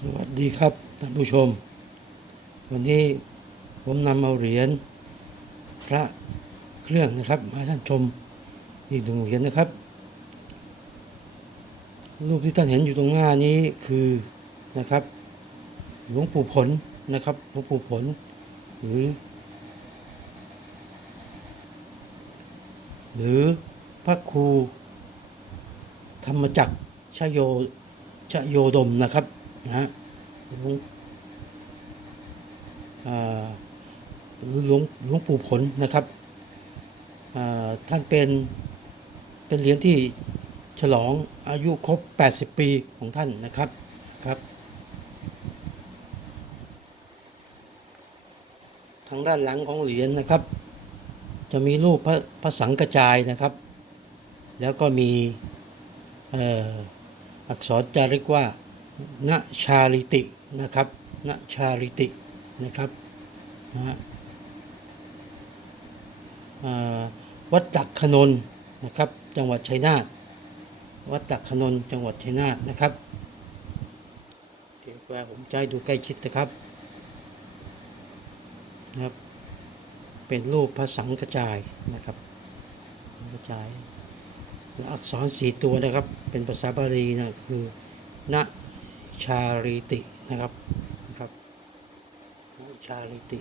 สวัสดีครับท่านผู้ชม วันนี้ผมนำเอาเหรียญพระเครื่องนะครับ มาท่านชมอีกหนึ่งเหรียญนะครับ รูปที่ท่านเห็นอยู่ตรงหน้านี้คือนะครับ หลวงปู่ผลนะครับหลวงปู่ผล หรือ หรือพระครูธรรมจักรชโยชโยดมนะครับ นะฮะหลวงอ่าหรือหลวงหลวงปู่ผลนะครับอ่าท่านเป็นเป็นเหรียญที่ฉลองอายุครบ 80 ปีของท่านนะครับครับทางด้านหลังของเหรียญนะครับ จะมีรูปพระพระสังกระจายนะครับ แล้วก็มีเอ่ออักษรจารึกว่า ณชาลิตินะครับณชาลิตินะครับนะฮะวัดตักขนนนะครับ จังหวัดชัยนาทวัดตักขนนจังหวัดชัยนาทนะครับเดี๋ยวแปลผมจะให้ดูใกล้ชิดนะครับนะครับ เป็นรูปพระสังกระจายนะครับกระจายอักษรสีตัวนะครับ เป็นภาษาบาลีนะคือณ ชาริตินะครับนะครับ ชาริติ